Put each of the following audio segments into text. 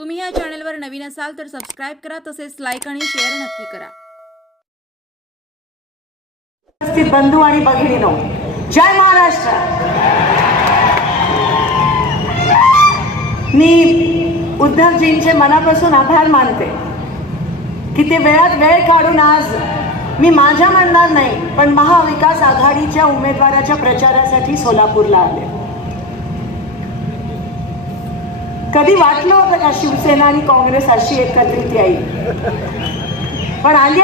तुम्ही या चॅनलवर नवीन असाल तर सबस्क्राईब करा तसेच लाईक आणि शेअर नक्की करा. उपस्थित बंधू आणि भगिनीनो जय महाराष्ट्र. मी उद्धवजींचे मनापासून आभार मानते की ते वेळात वेळ काढून आज मी माझ्या म्हणणार नाही पण महाविकास आघाडीच्या उमेदवाराच्या प्रचारासाठी सोलापूरला आले. कधी वाटलं होतं का शिवसेना आणि काँग्रेस अशी एकत्रित येईल? पण आली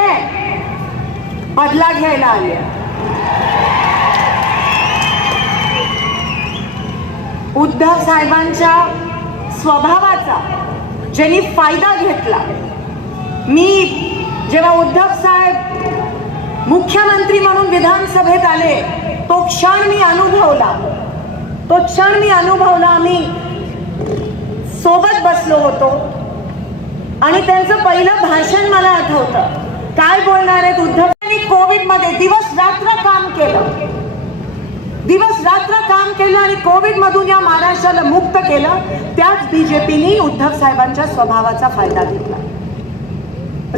बदला घ्यायला आली उद्धव साहेबांच्या स्वभावाचा ज्यांनी फायदा घेतला मी जेव्हा उद्धव साहेब मुख्यमंत्री म्हणून विधानसभेत आले तो क्षण मी अनुभवला. तो क्षण मी अनुभवला. आम्ही सोबत बसलो होतो. आणि त्यांचं पहिलं भाषण मला आठवतं. काय बोलणार आहेत उद्धव कोविडमध्ये दिवस रात्र काम केलं. दिवस रात्र काम केलं आणि कोविड मधून या महाराष्ट्राला मुक्त केलं. त्याच बीजेपीने उद्धव साहेबांच्या स्वभावाचा फायदा घेतला.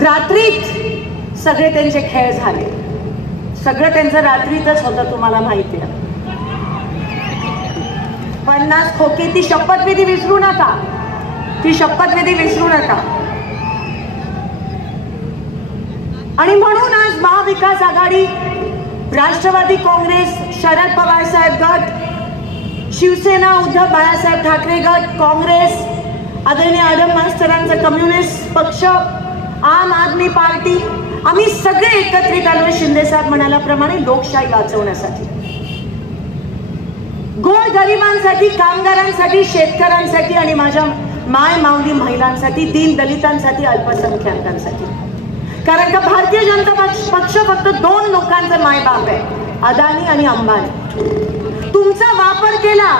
रात्रीत सगळे त्यांचे खेळ झाले. सगळं त्यांचं रात्रीतच होतं तुम्हाला माहिती आहे. पन्नास खोके ती शपथविधी विसरू नका. ती शपथविधी विसरू नका. आणि म्हणून आज महाविकास आघाडी राष्ट्रवादी काँग्रेस शरद पवार साहेब गट शिवसेना उद्धव बाळासाहेब ठाकरे गट काँग्रेस आदरणीय आडम मास्तरांचा कम्युनिस्ट पक्ष आम आदमी पार्टी आम्ही सगळे एकत्रित आलोय शिंदे साहेब म्हणाल्याप्रमाणे लोकशाही वाचवण्यासाठी गोर गरिबांसाठी कामगारांसाठी शेतकऱ्यांसाठी आणि माझ्या माय माऊली महिलांसाठी दीन दलितांसाठी अल्पसंख्याकांसाठी. कारण का भारतीय जनता पक्ष पक्ष फक्त दोन लोकांचं मायबाप आहे अदानी आणि अंबानी. तुमचा वापर केला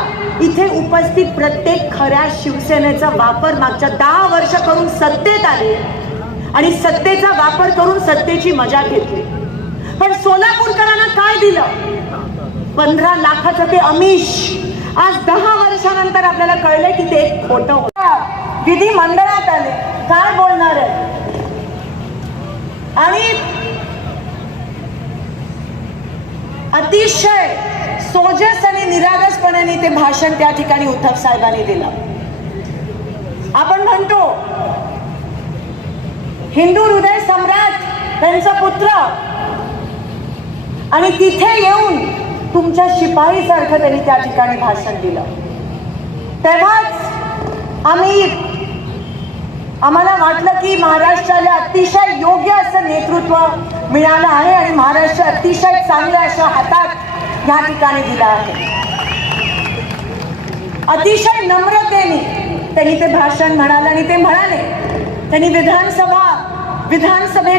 इथे उपस्थित प्रत्येक खऱ्या शिवसेनेचा वापर मागच्या दहा वर्ष करून सत्तेत आले आणि सत्तेचा वापर करून सत्तेची मजा घेतली. पण सोलापूरकरांना काय दिलं? पंधरा लाखाचं ते अमिष. आज दहा वर्षानंतर आपल्याला कळलंय की ते खोट होत. विधी मंडळात आले. काय बोलणार आहे? आणि अतिशय सोजस आणि निरागसपणाने ते भाषण त्या ठिकाणी उद्धव साहेबांनी दिलं. आपण म्हणतो हिंदू हृदय सम्राट त्यांचा पुत्र. आणि तिथे येऊन तुमच्या शिपाईसारखं त्यांनी त्या ठिकाणी भाषण दिलं. तेव्हाच आम्ही आम्हाला वाटलं की महाराष्ट्राला अतिशय योग्य असं नेतृत्व मिळालं आहे आणि महाराष्ट्र अतिशय चांगल्या अशा हातात या ठिकाणी दिला आहे. अतिशय नम्रतेने त्यांनी ते भाषण म्हणाले आणि ते म्हणाले त्यांनी विधानसभा विधानसभे